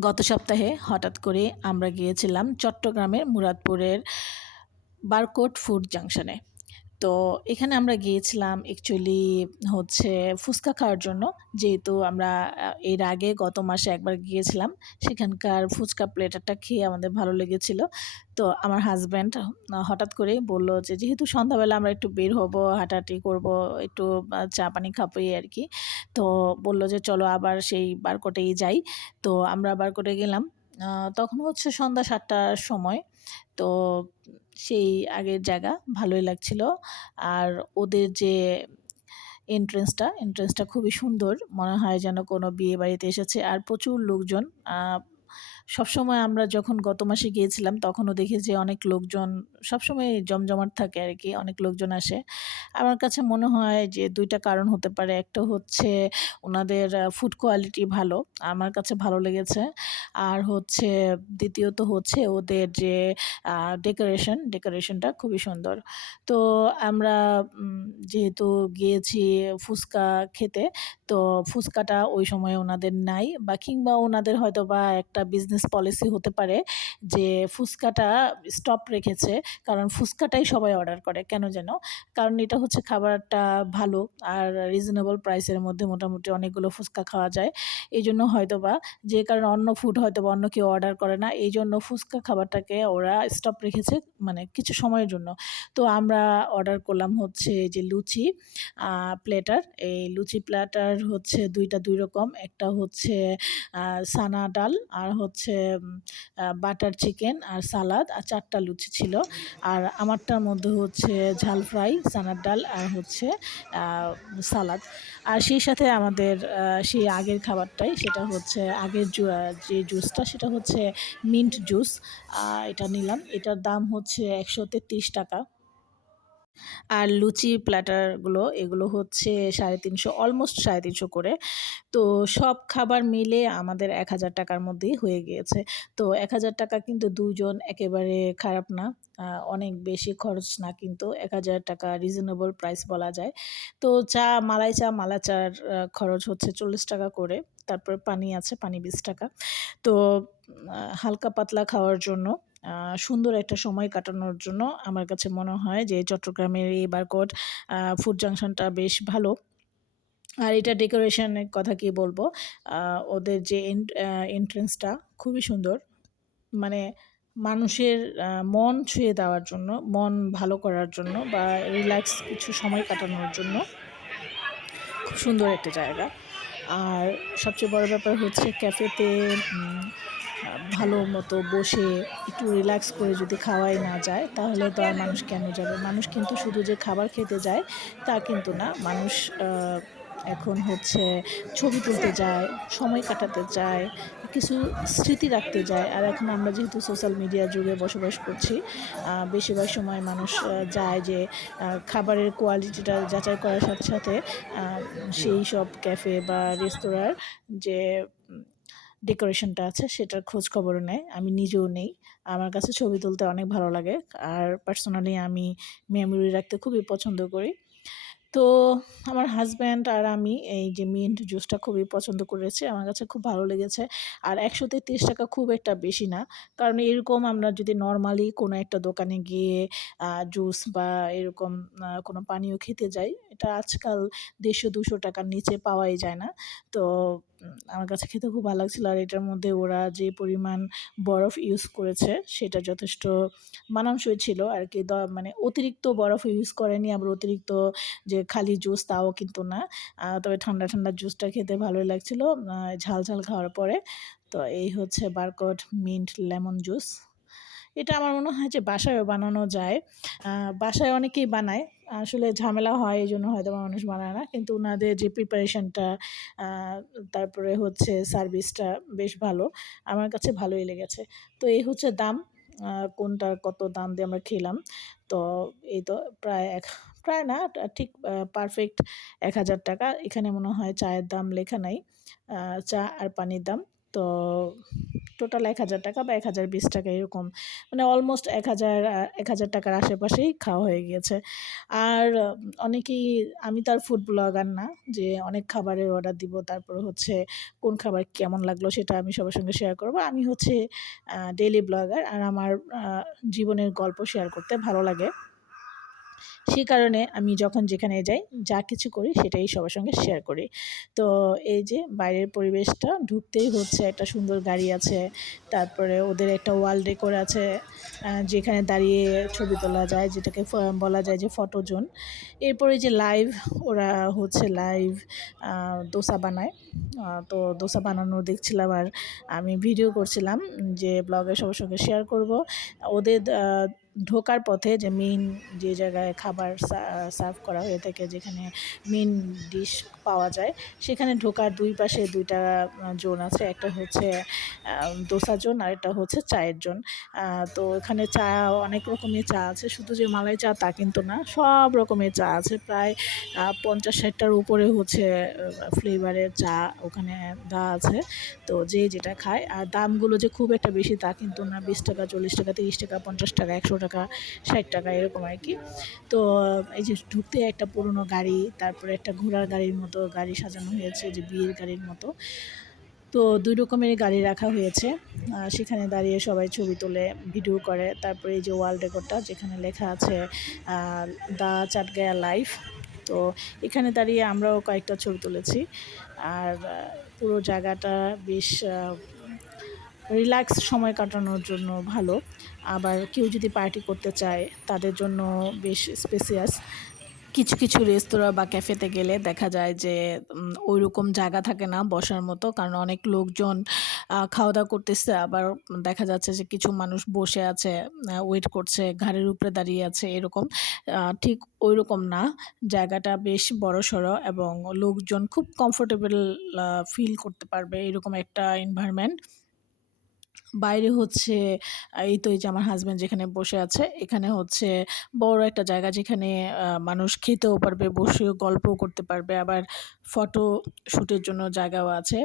গত সপ্তাহে হঠাৎ করে আমরা গিয়েছিলাম চট্টগ্রামের মুরাদপুরের বারকোট ফুড জাংশনে। তো এখানে আমরা গিয়েছিলাম অ্যাকচুয়ালি হচ্ছে ফুচকা খাওয়ার জন্য। যেহেতু আমরা এর আগে গত মাসে একবার গিয়েছিলাম, সেখানকার ফুচকা প্লেটারটা খেয়ে আমাদের ভালো লেগেছিল। তো আমার হাজব্যান্ড হঠাৎ করে বলল যে, যেহেতু সন্ধ্যাবেলা আমরা একটু বের হব, হাঁটাহাঁটি করব, একটু চা পানি খাব আর কি তো বলল যে, চলো আবার সেই বারকোটেই যাই। তো আমরা বারকোটে গেলাম। তখন হচ্ছে সন্ধ্যা সাতটার সময়। তো সেই আগের জায়গা ভালোই লাগছিল। আর ওদের যে এন্ট্রেন্সটা এন্ট্রেন্সটা খুবই সুন্দর। মনে হয় যেন কোনো বিয়ে বাড়িতে এসেছে। আর প্রচুর লোকজন সবসময় আমরা যখন গত মাসে গিয়েছিলাম, তখনও দেখি যে অনেক লোকজন, সবসময় জমজমাট থাকে আর কি অনেক লোকজন আসে। আমার কাছে মনে হয় যে দুইটা কারণ হতে পারে। একটা হচ্ছে ওনাদের ফুড কোয়ালিটি ভালো, আমার কাছে ভালো লেগেছে। আর হচ্ছে, দ্বিতীয়ত হচ্ছে ওদের যে ডেকোরেশন ডেকোরেশনটা খুবই সুন্দর। তো আমরা যেহেতু গিয়েছি ফুচকা খেতে, তো ফুচকাটা ওই সময় ওনাদের নাই, বা কিংবা ওনাদের হয়তো বা একটা বিজনেস পলিসি হতে পারে যে ফুচকাটা স্টপ রেখেছে, কারণ ফুচকাটাই সবাই অর্ডার করে, কেন যেন? কারণ এটা হচ্ছে খাবারটা ভালো আর রিজনেবল প্রাইসের মধ্যে মোটামুটি অনেকগুলো ফুচকা খাওয়া যায়। এই জন্য হয়তো বা যে কারণে অন্য ফুড হয়তো বা অন্য কেউ অর্ডার করে না, এই জন্য ফুচকা খাবারটাকে ওরা স্টপ রেখেছে মানে কিছু সময়ের জন্য। তো আমরা অর্ডার করলাম হচ্ছে যে লুচি প্লেটার এই লুচি প্লেটার হচ্ছে দুইটা দুই রকম, একটা হচ্ছে সানা ডাল আর হচ্ছে বাটার চিকেন আর সালাদ আর চারটা লুচি ছিল। আর আমারটার মধ্যে হচ্ছে ঝাল ফ্রাই সানার ডাল আর হচ্ছে সালাদ। আর সেই সাথে আমাদের সেই আগের খাবারটাই সেটা হচ্ছে আগের যে জুসটা সেটা হচ্ছে মিন্ট জুস। এটা নিলাম। এটার দাম হচ্ছে একশো তেত্রিশ টাকা। আর লুচি প্ল্যাটারগুলো এগুলো হচ্ছে সাড়ে তিনশো অলমোস্ট সাড়ে তিনশো করে। তো সব খাবার মিলে আমাদের এক হাজার টাকার মধ্যেই হয়ে গিয়েছে। তো এক হাজার টাকা কিন্তু দুজন একেবারে খারাপ না অনেক বেশি খরচ না কিন্তু এক হাজার টাকা রিজনেবল প্রাইস বলা যায়। তো চা, মালাই চা মালা চার খরচ হচ্ছে চল্লিশ টাকা করে। তারপর পানি আছে, পানি বিশ টাকা। তো হালকা পাতলা খাওয়ার জন্য সুন্দর একটা সময় কাটানোর জন্য আমার কাছে মনে হয় যে চট্টগ্রামের এই বারকোট ফুড জাংশনটা বেশ ভালো। আর এটা ডেকোরেশনের কথা কি বলব? ওদের যে এন্ট্রেন্সটা খুবই সুন্দর। মানে মানুষের মন ছুঁয়ে দেওয়ার জন্য, মন ভালো করার জন্য বা রিল্যাক্স কিছু সময় কাটানোর জন্য খুব সুন্দর একটা জায়গা। আর সবচেয়ে বড় ব্যাপার হচ্ছে ক্যাফেতে ভালো মতো বসে একটু রিল্যাক্স করে যদি খাওয়াই না যায়, তাহলে তো আর মানুষ কেন যাবে? মানুষ কিন্তু শুধু যে খাবার খেতে যায়, তা কিন্তু না। মানুষ এখন হচ্ছে ছবি তুলতে যায়, সময় কাটাতে যায়, কিছু স্মৃতি রাখতে যায়। আর এখন আমরা যেহেতু সোশ্যাল মিডিয়া যুগে বসবাস করছি বেশিরভাগ সময় মানুষ যায় যে খাবারের কোয়ালিটিটা যাচাই করার সাথে সাথে সেই সব ক্যাফে বা রেস্তোরাঁর যে ডেকোরেশনটা আছে, সেটার খোঁজ খবরও নেয়। আমি নিজেও নেই। আমার কাছে ছবি তুলতে অনেক ভালো লাগে। আর পার্সোনালি আমি মেমোরি রাখতে খুবই পছন্দ করি। তো আমার হাজব্যান্ড আর আমি এই যে মিন্ট জুসটা খুবই পছন্দ করেছি, আমার কাছে খুব ভালো লেগেছে। আর একশো তেত্রিশ টাকা খুব একটা বেশি না। কারণ এরকম আমরা যদি নর্মালি কোনো একটা দোকানে গিয়ে জুস বা এরকম কোনো পানীয় খেতে যাই এটা আজকাল দেড়শো, দুশো টাকার নিচে পাওয়াই যায় না। তো আমার কাছে খেতে খুব ভালো লাগছিল আর এটার মধ্যে ওরা যে পরিমাণ বরফ ইউজ করেছে সেটা যথেষ্ট মানানসই ছিল আর কি। মানে অতিরিক্ত বরফ ইউজ করেনি আবার অতিরিক্ত যে খালি জুস তাও কিন্তু না। তবে ঠান্ডা ঠান্ডা জুসটা খেতে ভালোই লাগছিল ঝাল ঝাল খাওয়ার পরে। তো এই হচ্ছে বারকট মিন্ট লেমন জুস। এটা আমার মনে হয় যে বাসায়ও বানানো যায়। বাসায় অনেকেই বানায়। আসলে ঝামেলা হয়, এই জন্য হয়তো মানুষ বানায় না। কিন্তু ওনাদের যে প্রিপারেশনটা তারপরে হচ্ছে সার্ভিসটা বেশ ভালো। আমার কাছে ভালোই লেগেছে। তো এই হচ্ছে দাম। কোনটার কত দাম দিয়ে আমরা খেলাম। তো এই তো প্রায় এক, প্রায় না, ঠিক পারফেক্ট এক হাজার টাকা। এখানে মনে হয় চায়ের দাম লেখা নাই। চা আর পানির দাম। তো টোটাল এক হাজার টাকা বা এক হাজার বিশ টাকা এরকম। মানে অলমোস্ট এক হাজার এক হাজার টাকার আশেপাশেই খাওয়া হয়ে গিয়েছে। আর অনেকেই, আমি তার ফুড ব্লগার না, যে অনেক খাবারের অর্ডার দিব, তারপর হচ্ছে কোন খাবার কেমন লাগল সেটা আমি সবার সঙ্গে শেয়ার করব। আমি হচ্ছে ডেইলি ব্লগার আর আমার জীবনের গল্প শেয়ার করতে ভালো লাগে। সেই কারণে আমি যখন যেখানে যাই, যা কিছু করি সেটাই সবার সঙ্গে শেয়ার করি। তো এই যে বাইরের পরিবেশটা ঢুকতেই হচ্ছে, একটা সুন্দর গাড়ি আছে, তারপরে ওদের একটা ওয়াল ডেকোর আছে যেখানে দাঁড়িয়ে ছবি তোলা যায়, যেটাকে বলা যায় যে ফটো জোন এরপরে যে লাইভ ওরা হচ্ছে লাইভ দোসা বানায়। তো দোসা বানানো দেখছিলাম আর আমি ভিডিও করছিলাম যে ব্লগে সবার সঙ্গে শেয়ার করব। ওদের ঢোকার পথে যে মেইন যে জায়গায় খাবার সার্ভ করা হয়ে থাকে, যেখানে মেইন ডিশ পাওয়া যায়, সেখানে ঢোকার দুই পাশে দুইটা জোন আছে। একটা হচ্ছে দোসা জোন, আর একটা হচ্ছে চায়ের জোন। তো এখানে চা, অনেক রকমের চা আছে। শুধু যে মালাই চা তা কিন্তু না, সব রকমের চা আছে। প্রায় পঞ্চাশ ষাটটার উপরে হচ্ছে ফ্লেভারের চা ওখানে দেওয়া আছে। তো যে যেটা খায়। আর দামগুলো যে খুব একটা বেশি তা কিন্তু না। বিশ টাকা, চল্লিশ টাকা, তিরিশ টাকা, পঞ্চাশ টাকা, একশো টাকা ষাট টাকা, এরকম আর কি তো, এই যে ঢুকতে একটা পুরনো গাড়ি, তারপরে একটা ঘোড়ার গাড়ির মতো গাড়ি সাজানো হয়েছে যে বিয়ের গাড়ির মতো। তো, দুই রকমের গাড়ি রাখা হয়েছে। সেখানে দাঁড়িয়ে সবাই ছবি তোলে, ভিডিও করে। তারপরে এই যে ওয়ার্ল্ড রেকর্ডটা, যেখানে লেখা আছে দ্য চাটগায়া লাইফ। তো, এখানে দাঁড়িয়ে আমরাও কয়েকটা ছবি তুলেছি। আর পুরো জায়গাটা বেশ রিল্যাক্স সময় কাটানোর জন্য ভালো। আবার কেউ যদি পার্টি করতে চায়, তাদের জন্য বেশ স্পেসিয়াস কিছু কিছু রেস্তোরাঁ বা ক্যাফেতে গেলে দেখা যায় যে ওই রকম জায়গা থাকে না বসার মতো। কারণ অনেক লোকজন খাওয়া দাওয়া করতেছে। আবার দেখা যাচ্ছে যে কিছু মানুষ বসে আছে ওয়েট করছে, ঘাড়ের উপরে দাঁড়িয়ে আছে, এরকম। ঠিক ওই রকম না। জায়গাটা বেশ বড় সড়ো এবং লোকজন খুব কমফোর্টেবল ফিল করতে পারবে এরকম একটা এনভায়রনমেন্ট বাইরে হচ্ছে এই তো এই যে আমার হাজব্যান্ড যেখানে বসে আছে, এখানে হচ্ছে বড় একটা জায়গা যেখানে মানুষ খেতেও পারবে, বসেও গল্পও করতে পারবে, আবার ফটো শ্যুটের জন্য জায়গাও আছে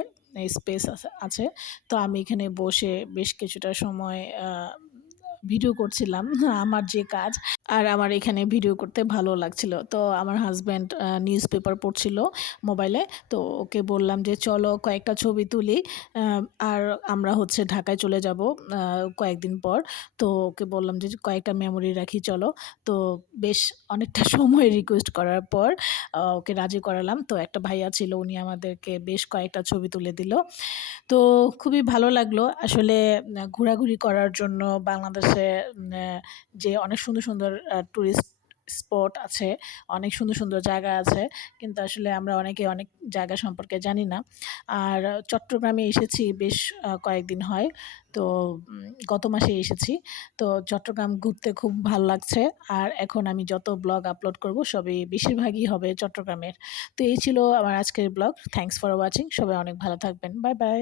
স্পেস আছে তো আমি এখানে বসে বেশ কিছুটা সময় ভিডিও করছিলাম, আমার যে কাজ। আর আমার এখানে ভিডিও করতে ভালো লাগছিল। তো আমার হাজব্যান্ড নিউজ পেপার পড়ছিল মোবাইলে তো ওকে বললাম যে, চলো কয়েকটা ছবি তুলি। আর আমরা হচ্ছে ঢাকায় চলে যাব কয়েকদিন পর। তো ওকে বললাম যে, কয়েকটা মেমোরি রাখি, চলো। তো বেশ অনেকটা সময় রিকোয়েস্ট করার পর ওকে রাজি করালাম। তো একটা ভাইয়া ছিল, উনি আমাদেরকে বেশ কয়েকটা ছবি তুলে দিল। তো খুবই ভালো লাগল। আসলে ঘোরাঘুরি করার জন্য বাংলাদেশে যে অনেক সুন্দর সুন্দর ট্যুরিস্ট স্পট আছে, অনেক সুন্দর সুন্দর জায়গা আছে, কিন্তু আসলে আমরা অনেকে অনেক জায়গা সম্পর্কে জানি না। আর চট্টগ্রামে এসেছি বেশ কয়েকদিন হয়, তো গত মাসে এসেছি। তো চট্টগ্রাম ঘুরতে খুব ভালো লাগছে, আর এখন আমি যত ব্লগ আপলোড করব সবই বেশিরভাগই হবে চট্টগ্রামের। তো এই ছিল আমার আজকের ব্লগ থ্যাংকস ফর ওয়াচিং সবাই অনেক ভালো থাকবেন বাই বাই